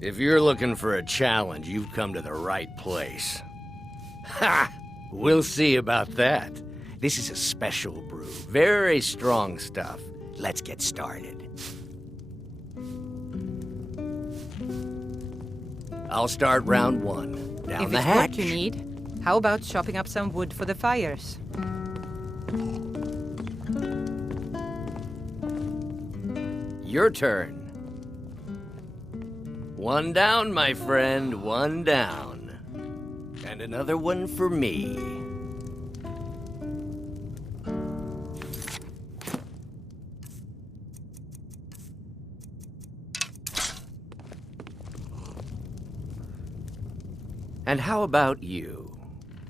If you're looking for a challenge, you've come to the right place. Ha! We'll see about that. This is a special brew. Very strong stuff. Let's get started. I'll start round one. Down If the it's hatch. what you need, how about chopping up some wood for the fires? Your turn. One down, my friend, one down. And another one for me. And how about you?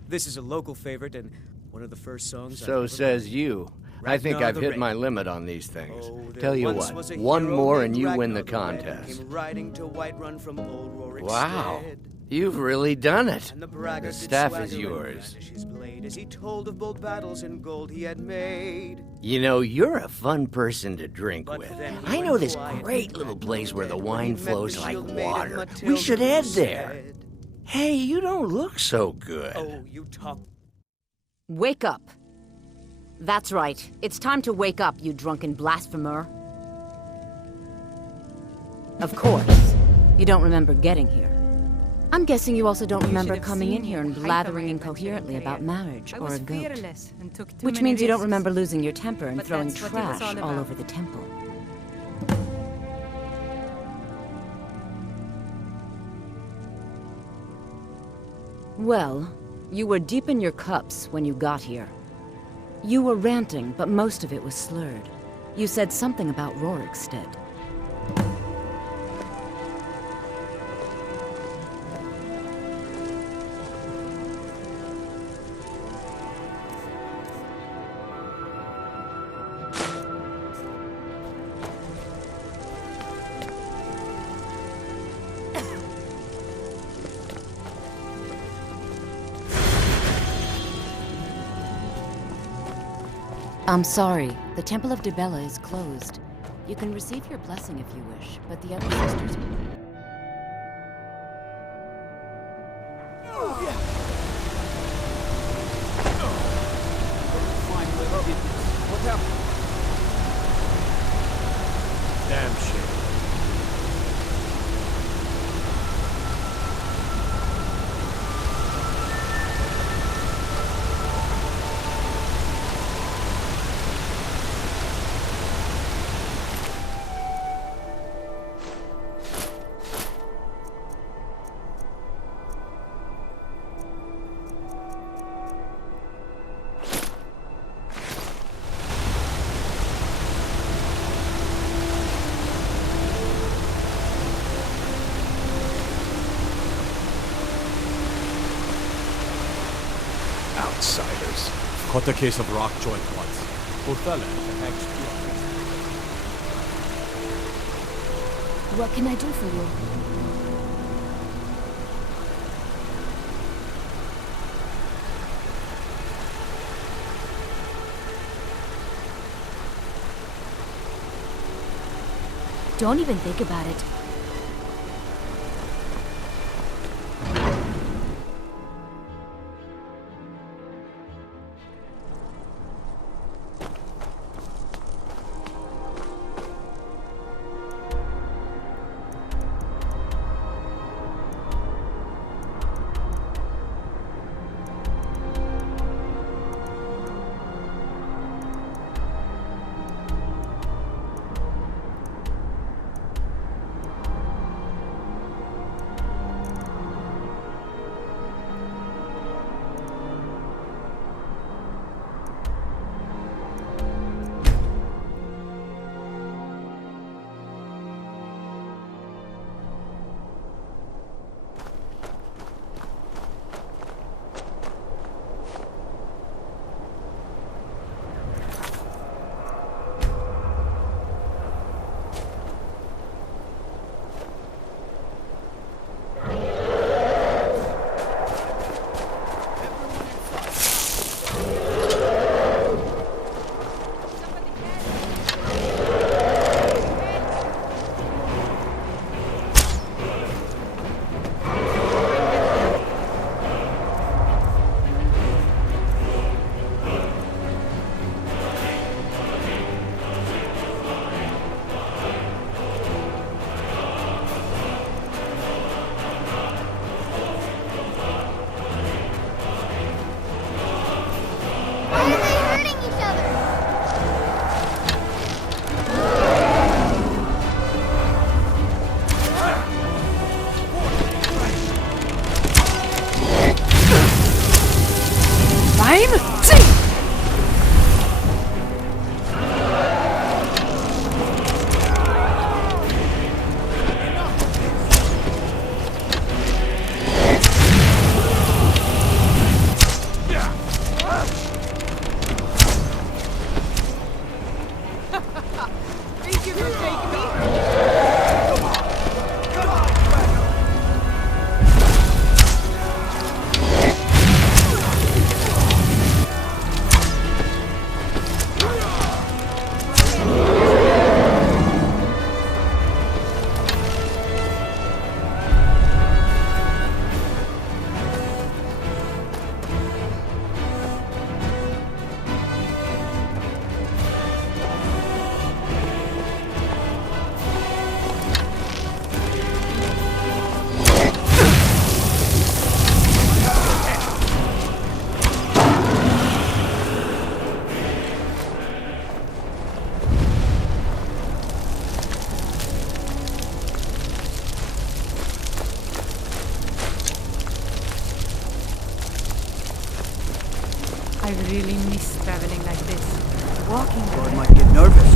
This is a local favorite and one of the first songs. So says you. I think Ragnar I've the hit Red. my limit on these things. Oh, there Tell you once what, was a one hero more named and you win Ragnar the the Red, contest. came riding to Whiterun from old Rorikstead. Wow, you've really done it. And the braggart The did staff swagger is and yours. brandish his blade as he told of bold battles and gold he had made. You know, you're a fun person to drink But with. then he I went know this quiet great and little back place where the dead wine when he met flows the like shield maiden water. We Matilda, should who head there. said, Hey, you don't look so good. "Oh, you talk." Wake up. That's right. It's time to wake up, you drunken blasphemer. Of course. You don't remember getting here. I'm guessing you also don't remember should have coming in seen here and me blathering hyper incoherently my about marriage I or was a goat. fearless and took too Which many means you don't risks. remember losing your temper and But throwing that's what it was trash all all about. over the temple. Well, you were deep in your cups when you got here. You were ranting, but most of it was slurred. You said something about Rorikstead. I'm sorry. The Temple of Dibella is closed. You can receive your blessing if you wish, but the other sisters... What happened? Damn shame. Outsiders. Caught a case of rock joint once. Poor fella, the hag's What can I do for you? Don't even think about it. Aim! See! Think you can take me? I really miss traveling like this. Walking Lord might get nervous.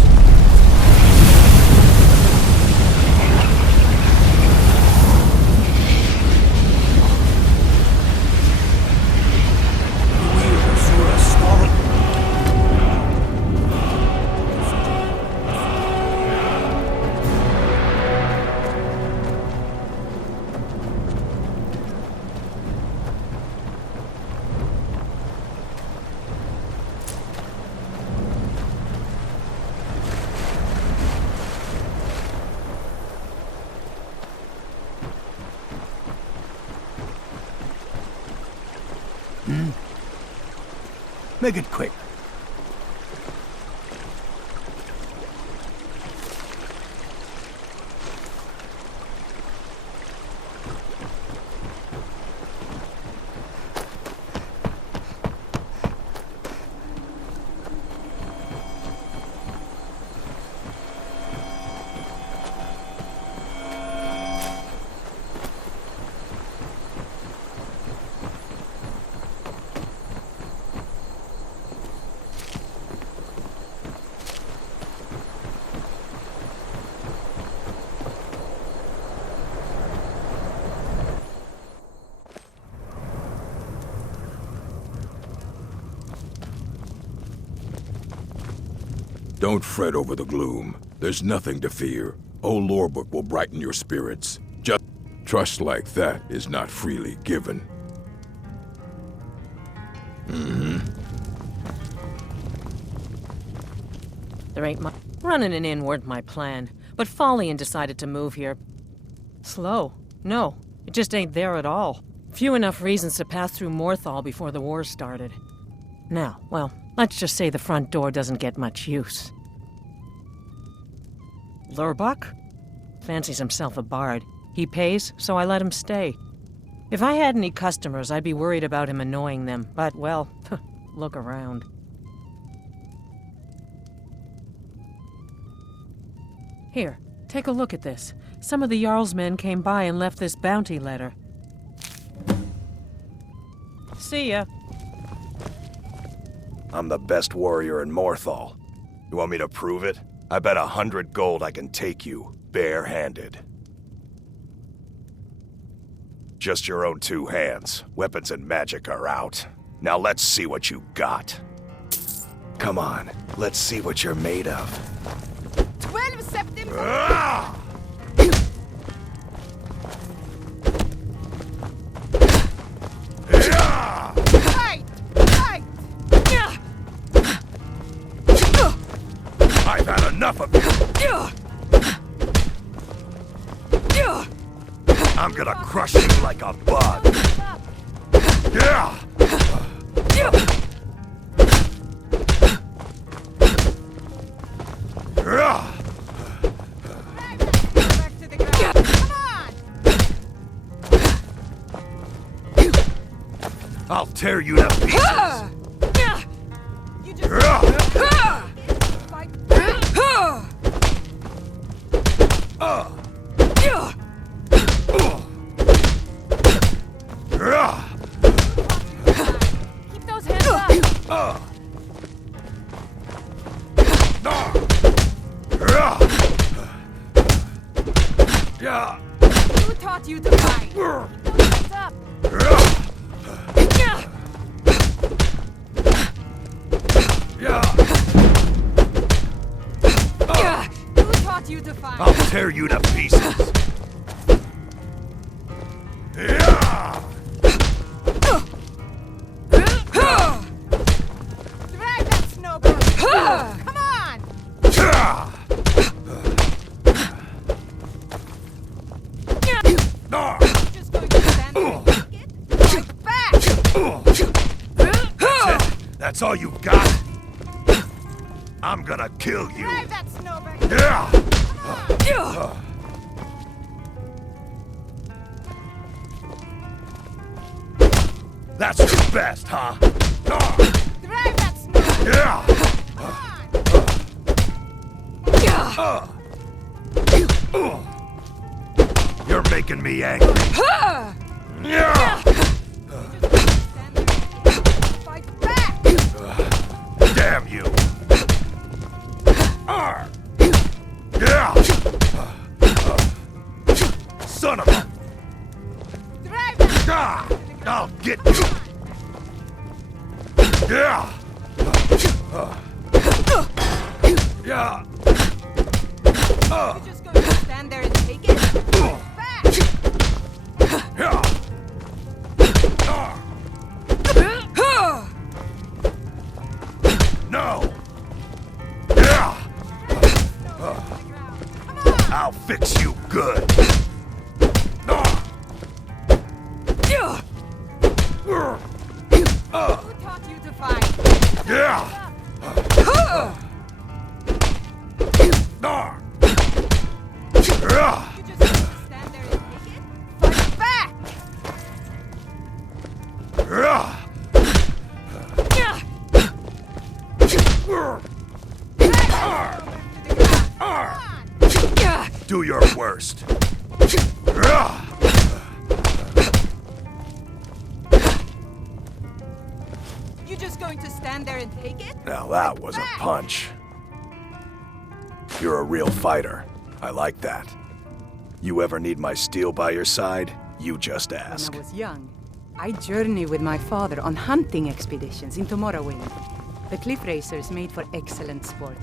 Make it quick. Don't fret over the gloom. There's nothing to fear. Old Lorebook will brighten your spirits. Just trust like that is not freely given. There ain't much. Running an inn weren't my plan, but Follian decided to move here. Slow. No, it just ain't there at all. Few enough reasons to pass through Morthal before the war started. Now, well, let's just say the front door doesn't get much use. Lurbuck? Fancies himself a bard. He pays, so I let him stay. If I had any customers, I'd be worried about him annoying them, but, well, look around. Here, take a look at this. Some of the Jarl's men came by and left this bounty letter. See ya. I'm the best warrior in Morthal. You want me to prove it? I bet 100 gold I can take you, bare-handed. Just your own 2 hands. Weapons and magic are out. Now let's see what you got. Come on, let's see what you're made of. 12 September! Ah! Fight! Fight! I've had enough of you! I'm gonna crush you like a bug! Yeah! Back to the ground! Come on! I'll tear you to pieces! You just fight! Keep those hands up! taught you to fight? What's up? Who taught you to fight? I'll tear you to pieces. Drag that snowball! Come on! Just going to stand there and take it? Fight back! That's all you got? I'm gonna kill you. Drive that snowball! That's your best, huh? Drive that snowball! You're making me angry. Fight back! Damn you! Son of a... Drive that I'll get you! Yeah! You're just going to stand there and take it? Fight back! No! I'll fix you good! Who taught you to fight? You're just going to stand there and take it? Fight back! Do your worst. You just going to stand there and take it? Now that was a punch. You're a real fighter. I like that. You ever need my steel by your side, you just ask. When I was young, I journeyed with my father on hunting expeditions into Morrowind. The cliff racers made for excellent sport.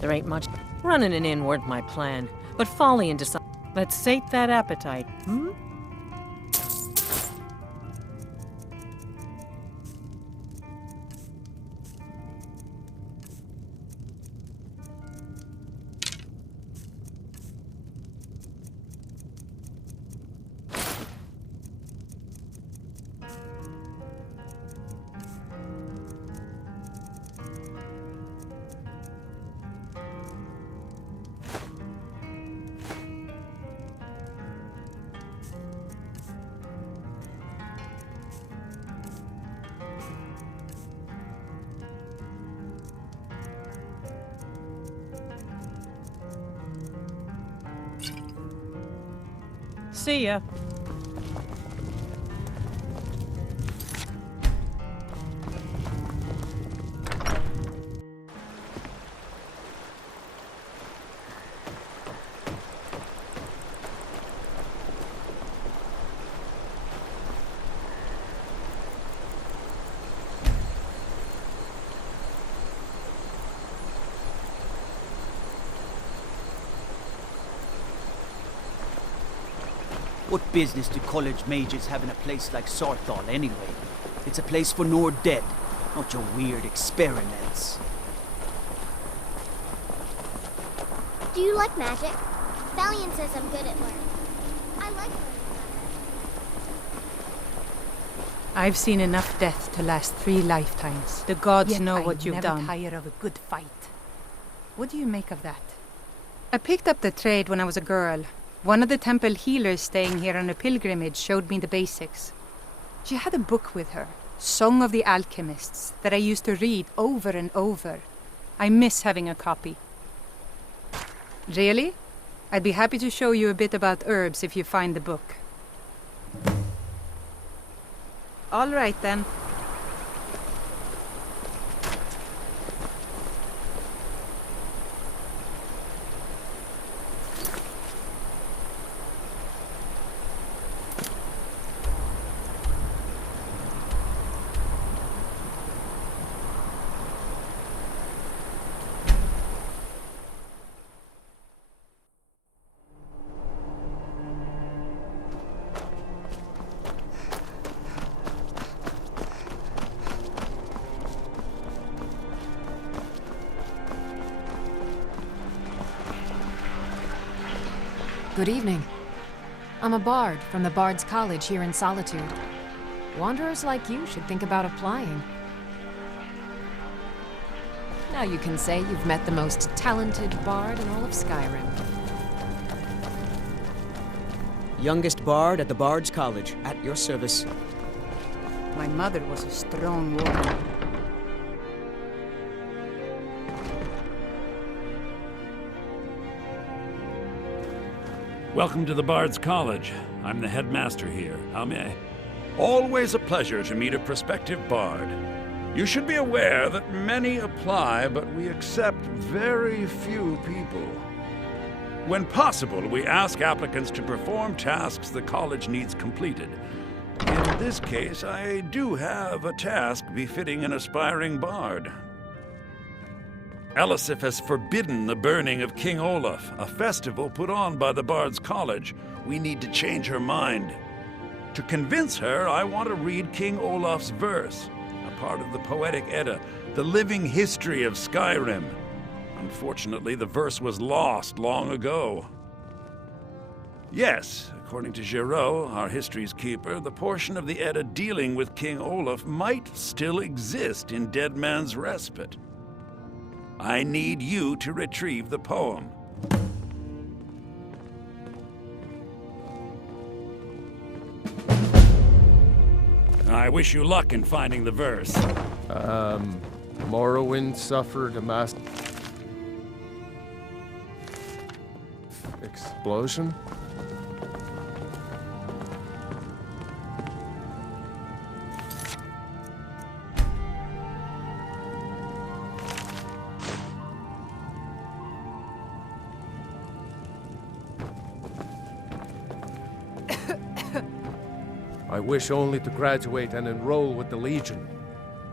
There ain't much. Running an inn weren't my plan, but folly and decide. Let's sate that appetite, hmm? See ya. What business do college mages have in a place like Sarthal anyway? It's a place for Nord dead, not your weird experiments. Do you like magic? Valiant says I'm good at learning. I like learning. I've seen enough death to last 3 lifetimes. The gods Yet know I what you've never done. tire of a good fight. What do you make of that? I picked up the trade when I was a girl. One of the temple healers staying here on a pilgrimage showed me the basics. She had a book with her, Song of the Alchemists, that I used to read over and over. I miss having a copy. Really? I'd be happy to show you a bit about herbs if you find the book. All right then. Good evening. I'm a bard from the Bard's College here in Solitude. Wanderers like you should think about applying. Now you can say you've met the most talented bard in all of Skyrim. Youngest bard at the Bard's College, at your service. My mother was a strong woman. Welcome to the Bard's College. I'm the headmaster here. How may I? Always a pleasure to meet a prospective bard. You should be aware that many apply, but we accept very few people. When possible, we ask applicants to perform tasks the college needs completed. In this case, I do have a task befitting an aspiring bard. Elisif has forbidden the burning of King Olaf, a festival put on by the Bard's College. We need to change her mind. To convince her, I want to read King Olaf's verse, a part of the Poetic Edda, the living history of Skyrim. Unfortunately, the verse was lost long ago. Yes, according to Giraud, our history's keeper, the portion of the Edda dealing with King Olaf might still exist in Dead Man's Respite. I need you to retrieve the poem. I wish you luck in finding the verse. Morrowind suffered a mass explosion? I wish only to graduate and enroll with the Legion.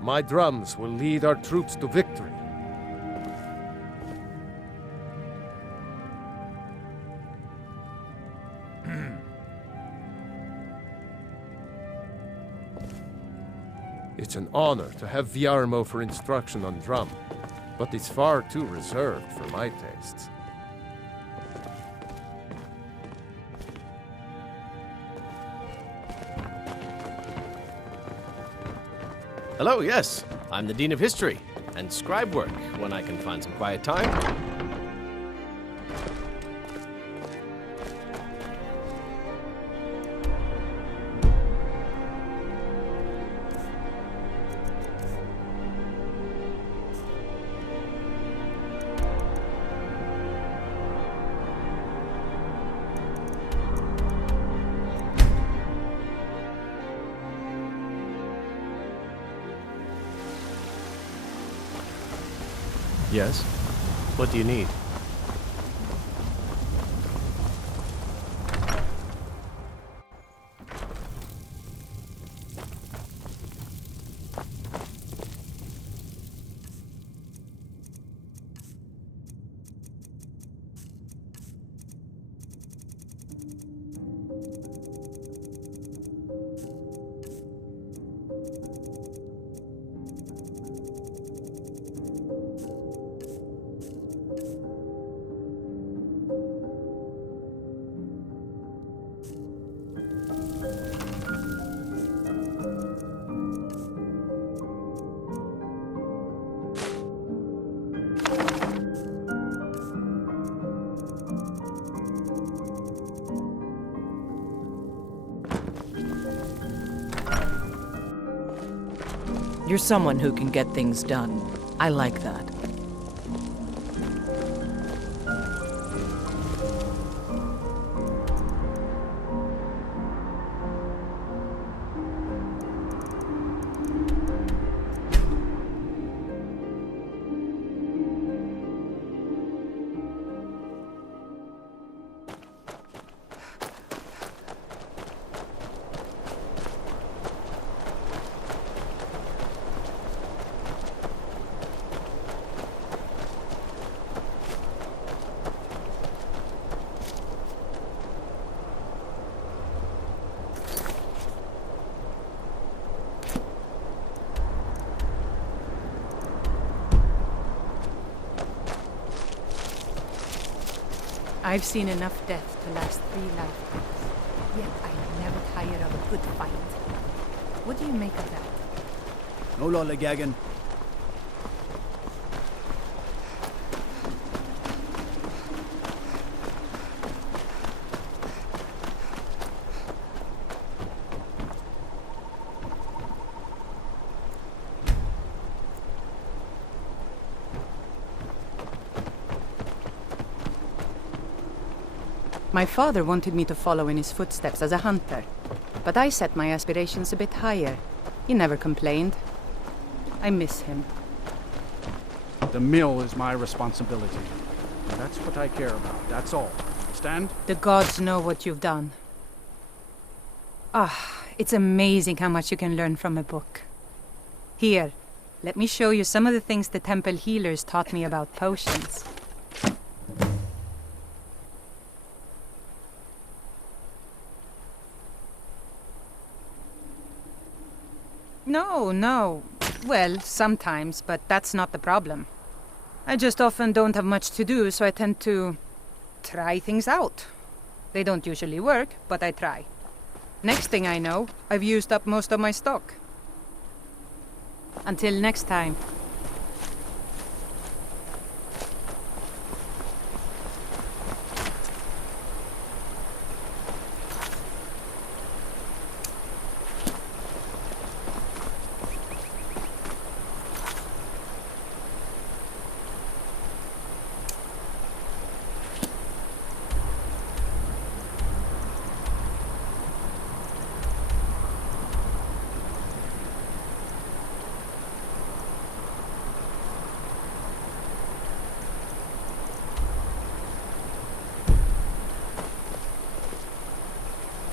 My drums will lead our troops to victory. It's an honor to have Viarmo for instruction on drum, but it's far too reserved for my tastes. Hello, yes. I'm the Dean of History, and scribe work when I can find some quiet time. Yes? What do you need? You're someone who can get things done. I like that. I've seen enough death to last 3 lifetimes. Yet I never tire of a good fight. What do you make of that? No lollygagging. My father wanted me to follow in his footsteps as a hunter, but I set my aspirations a bit higher. He never complained. I miss him. The mill is my responsibility. And that's what I care about, that's all. Understand? The gods know what you've done. It's amazing how much you can learn from a book. Here, let me show you some of the things the temple healers taught me about potions. No. Well, sometimes, but that's not the problem. I just often don't have much to do, so I tend to try things out. They don't usually work, but I try. Next thing I know, I've used up most of my stock. Until next time.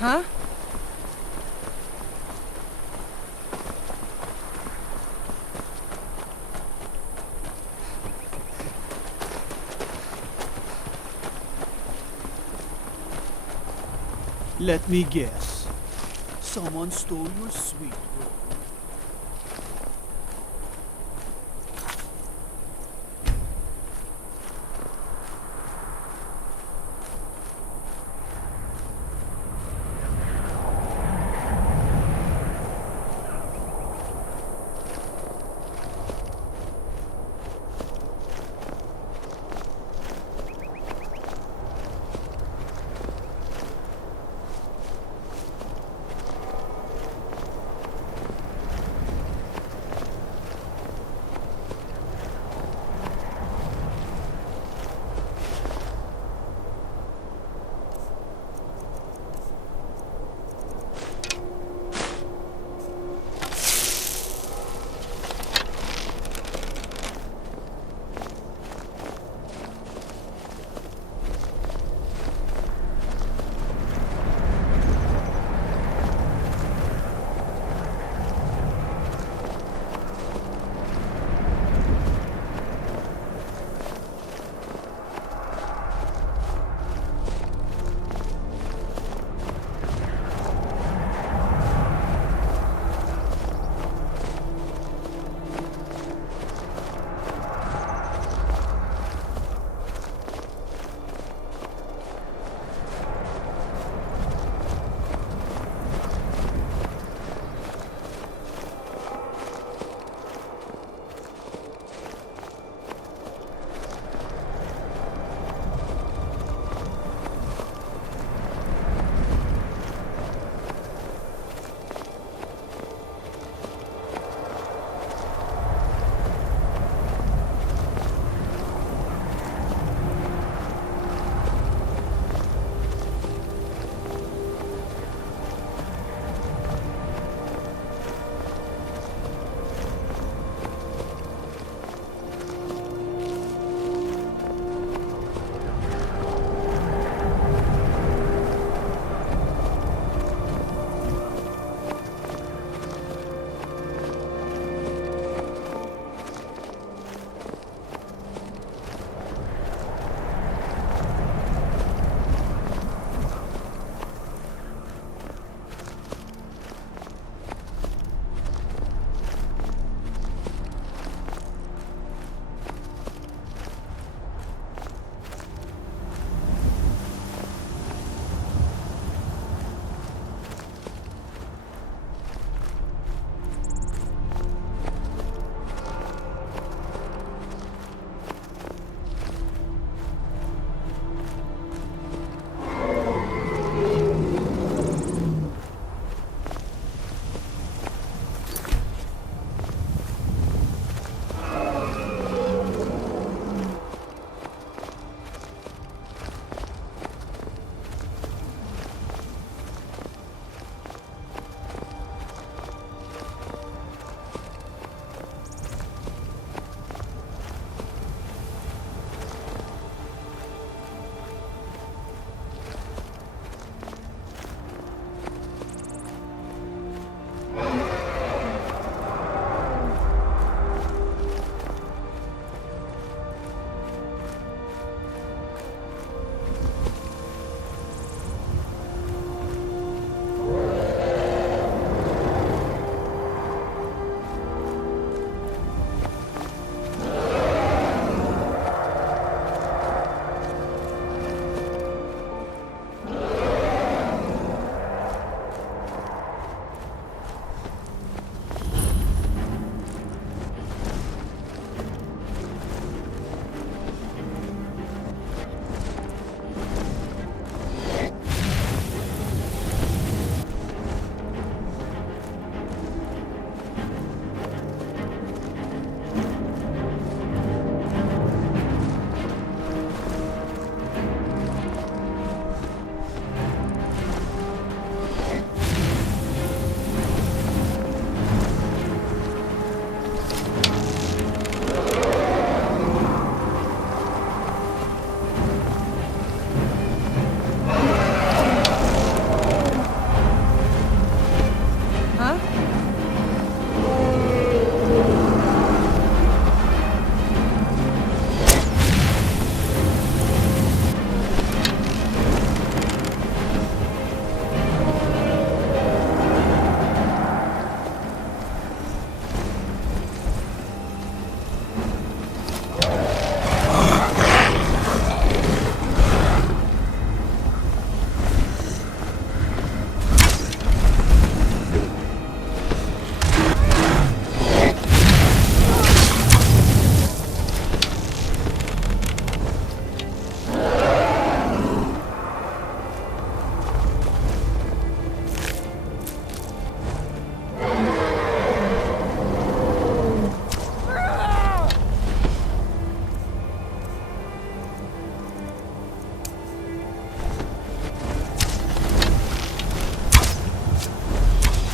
Huh? Let me guess. Someone stole your sweet roll.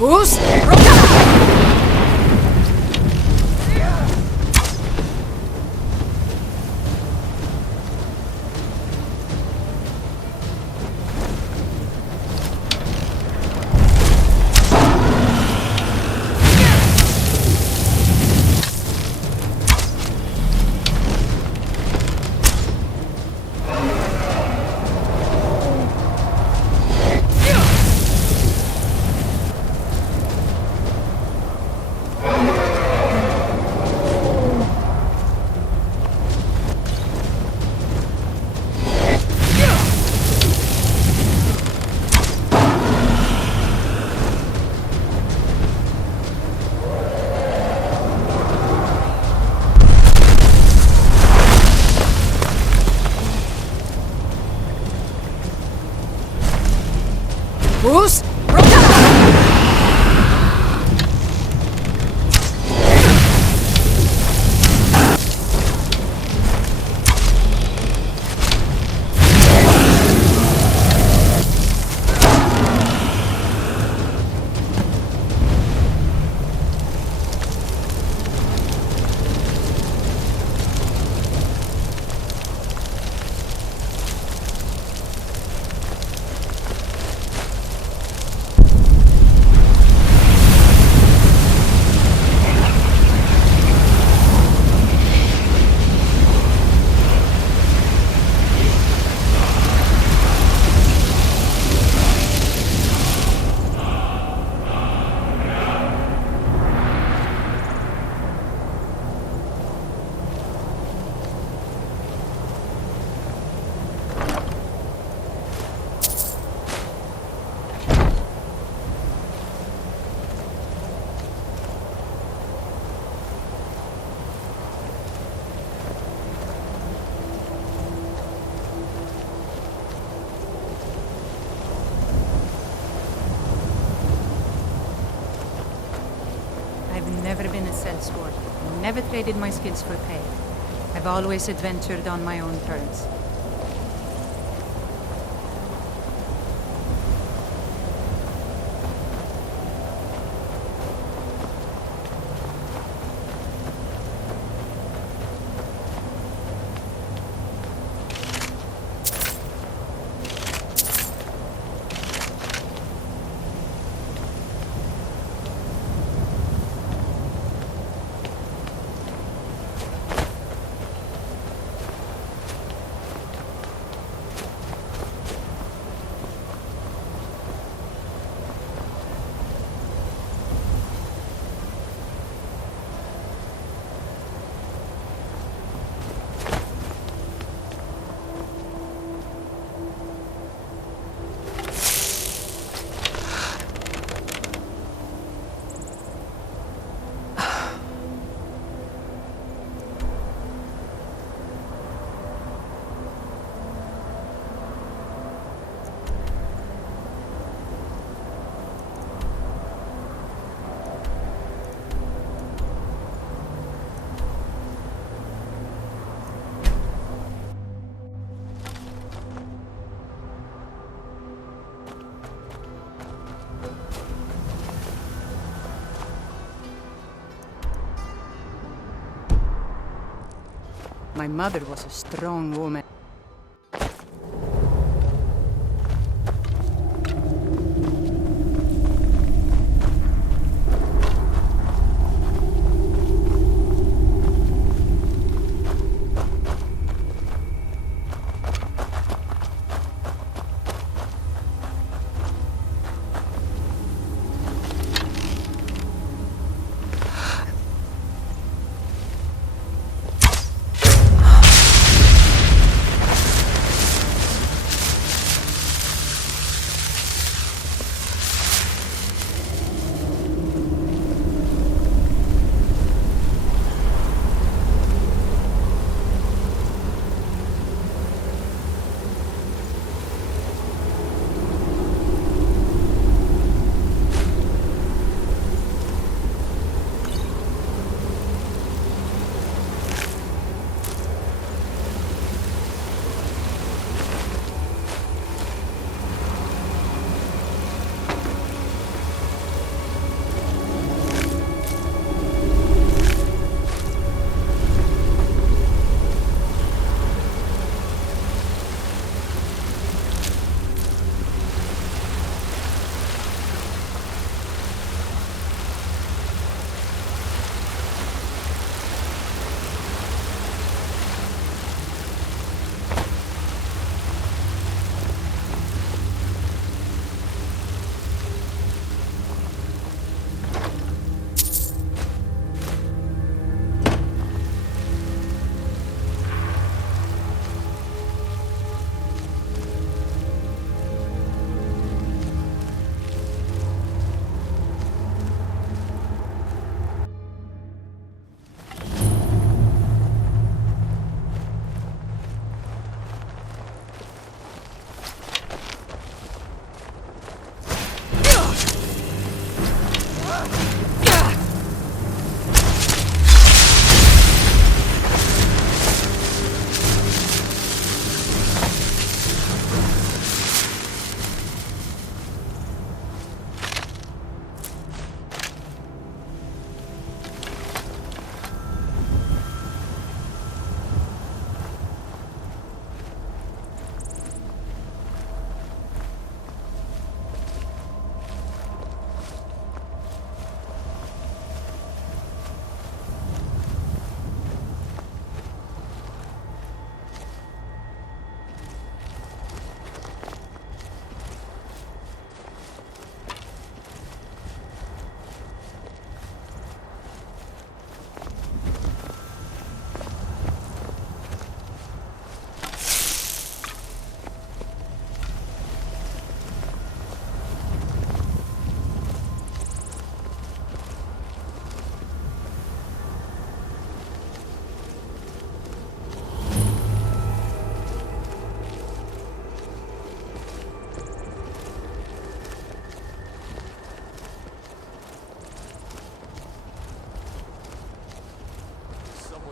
Who's? Who's? I've never been a sellsword. Never traded my skills for pay. I've always adventured on my own terms. My mother was a strong woman.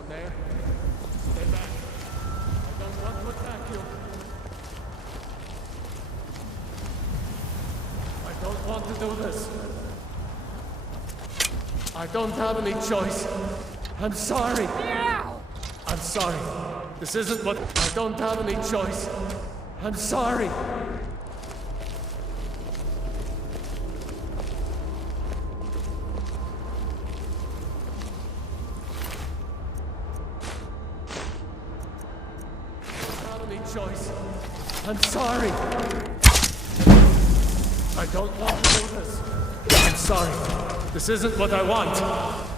There. Stay back. I don't want to attack you. I don't want to do this. I don't have any choice. I'm sorry. I'm sorry. This isn't what... I don't have any choice. I'm sorry. Choice. I'm sorry. I don't want to do this. I'm sorry. This isn't what I want.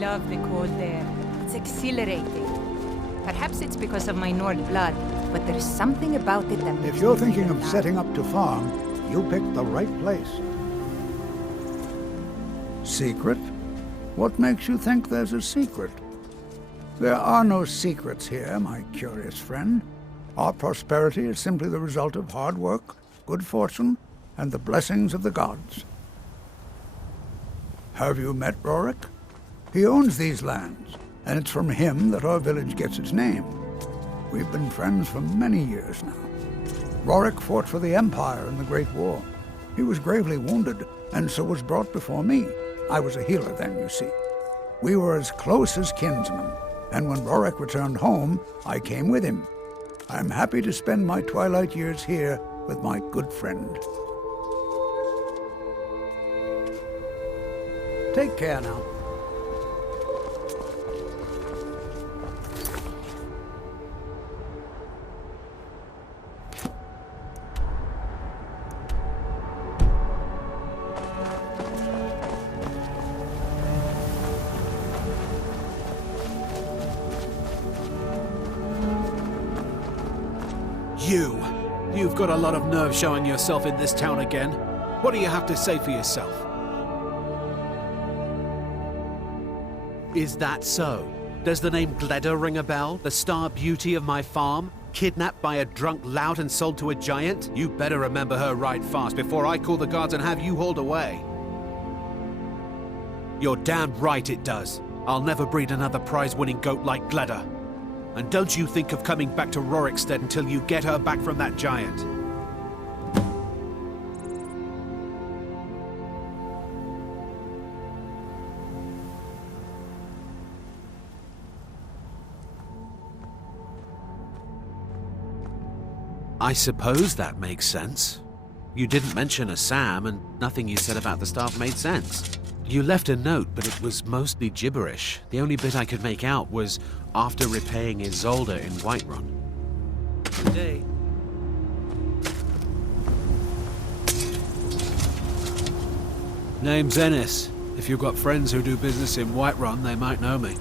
love the cold air. It's exhilarating. Perhaps it's because of my Nord blood, but there's something about it that makes If you're me thinking feel of alive. setting up to farm, you picked the right place. Secret? What makes you think there's a secret? There are no secrets here, my curious friend. Our prosperity is simply the result of hard work, good fortune, and the blessings of the gods. Have you met Rorik? He owns these lands, and it's from him that our village gets its name. We've been friends for many years now. Rorik fought for the Empire in the Great War. He was gravely wounded, and so was brought before me. I was a healer then, you see. We were as close as kinsmen, and when Rorik returned home, I came with him. I'm happy to spend my twilight years here with my good friend. Take care now. You've got a lot of nerve showing yourself in this town again. What do you have to say for yourself? Is that so? Does the name Gleda ring a bell? The star beauty of my farm? Kidnapped by a drunk lout and sold to a giant? You better remember her right fast before I call the guards and have you hauled away. You're damn right it does. I'll never breed another prize-winning goat like Gleda. And don't you think of coming back to Rorikstead until you get her back from that giant. I suppose that makes sense. You didn't mention a Sam, and nothing you said about the staff made sense. You left a note, but it was mostly gibberish. The only bit I could make out was after repaying Isolde in Whiterun. Good day. Name's Ennis. If you've got friends who do business in Whiterun, they might know me.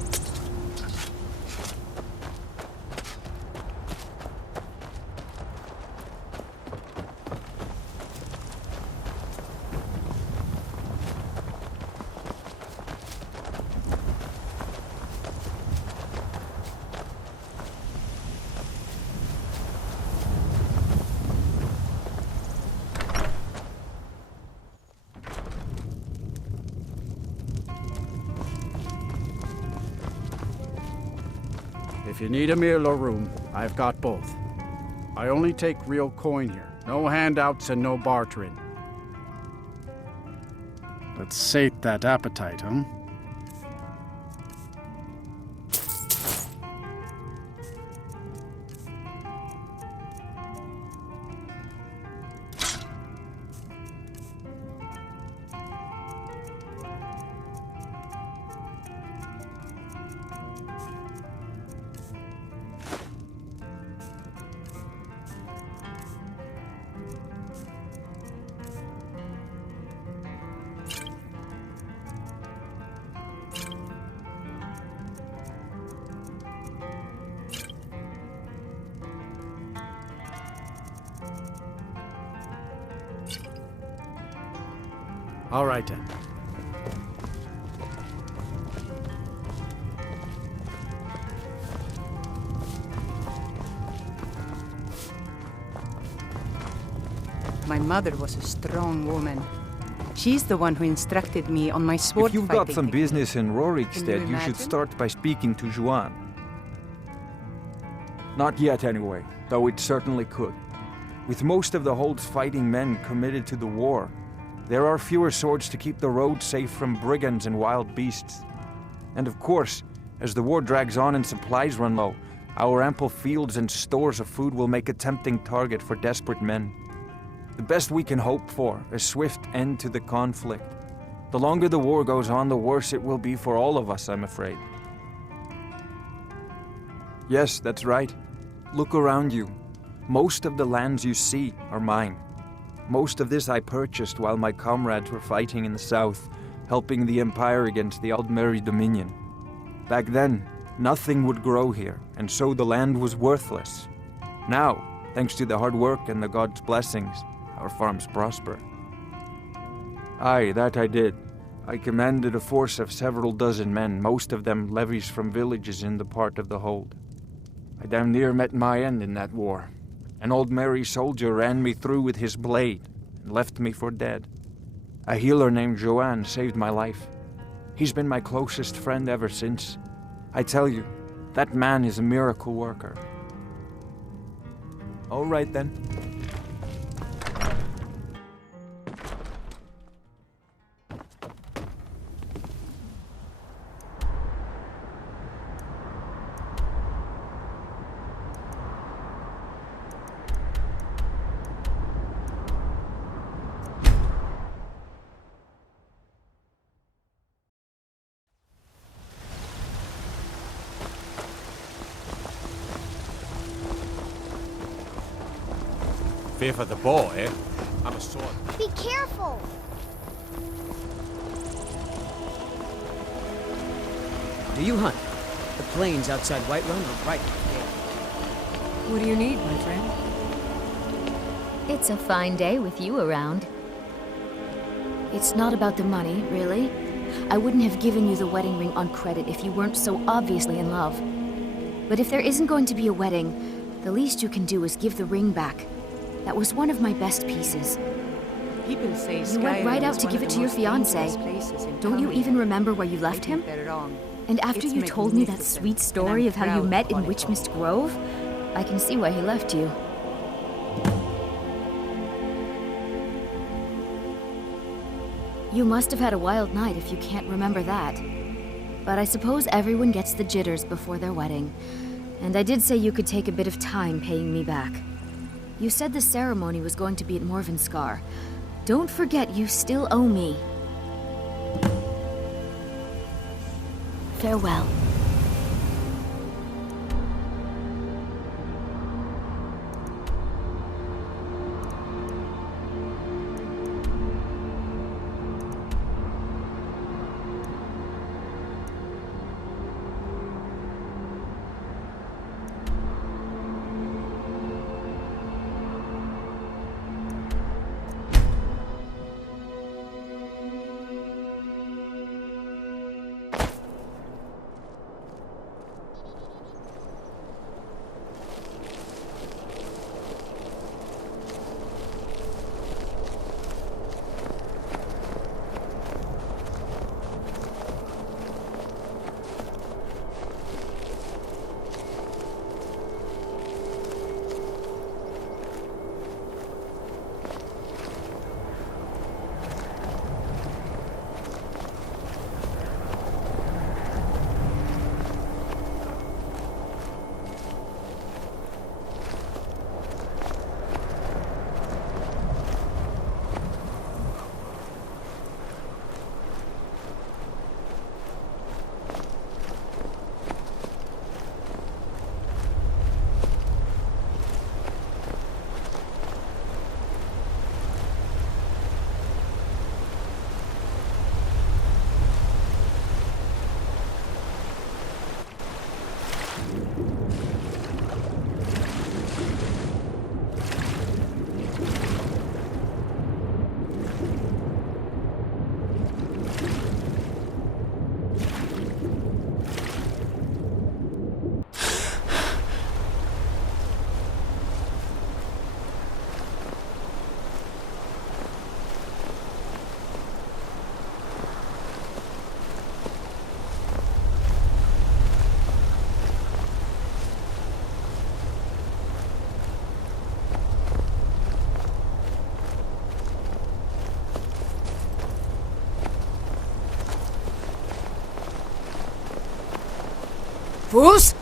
If you need a meal or room, I've got both. I only take real coin here. No handouts and no bartering. Let's sate that appetite, huh? All right, then. My mother was a strong woman. She's the one who instructed me on my sword If you've fighting got some technique. business in Can Rorikstead, you you should imagine? start by speaking to Juan. Not yet, anyway, though it certainly could. With most of the Hold's fighting men committed to the war, there are fewer swords to keep the road safe from brigands and wild beasts. And of course, as the war drags on and supplies run low, our ample fields and stores of food will make a tempting target for desperate men. The best we can hope for, a swift end to the conflict. The longer the war goes on, the worse it will be for all of us, I'm afraid. Yes, that's right. Look around you. Most of the lands you see are mine. Most of this I purchased while my comrades were fighting in the south, helping the Empire against the Aldmeri Dominion. Back then, nothing would grow here, and so the land was worthless. Now, thanks to the hard work and the god's blessings, our farms prosper. Aye, that I did. I commanded a force of several dozen men, most of them levies from villages in the part of the hold. I damn near met my end in that war. An old merry soldier ran me through with his blade and left me for dead. A healer named Joanne saved my life. He's been my closest friend ever since. I tell you, that man is a miracle worker. All right then. Fear for the boar, eh? I'm a sword. Be careful! Do you hunt? The plains outside Whiterun are right there. What do you need, my friend? It's a fine day with you around. It's not about the money, really. I wouldn't have given you the wedding ring on credit if you weren't so obviously in love. But if there isn't going to be a wedding, the least you can do is give the ring back. That was one of my best pieces. People say You went right out to give it to your fiancé. Don't you even remember where you left him? And after you told me that sweet story of how you met in Witchmist Grove, I can see why he left you. You must have had a wild night if you can't remember that. But I suppose everyone gets the jitters before their wedding. And I did say you could take a bit of time paying me back. You said the ceremony was going to be at Morvenskar. Don't forget you still owe me. Farewell. Fus!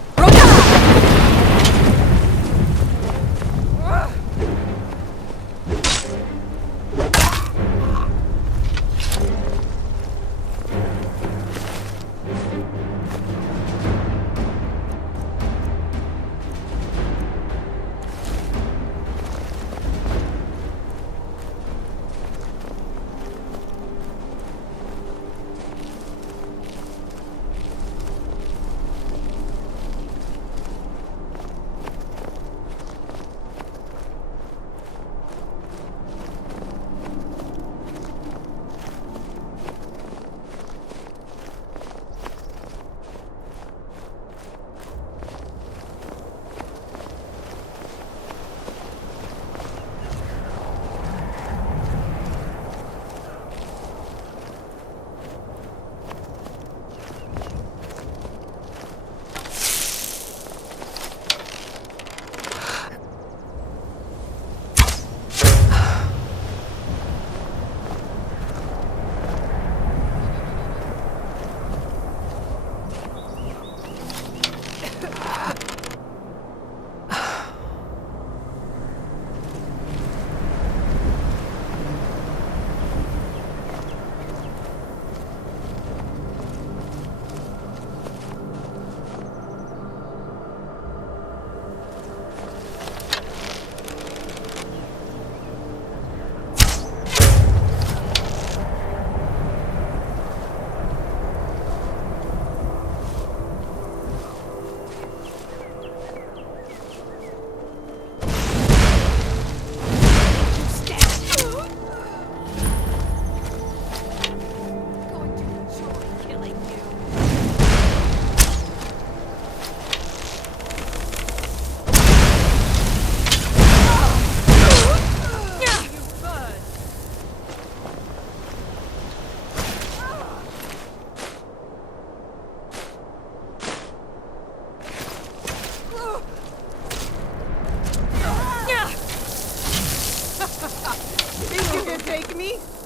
take me?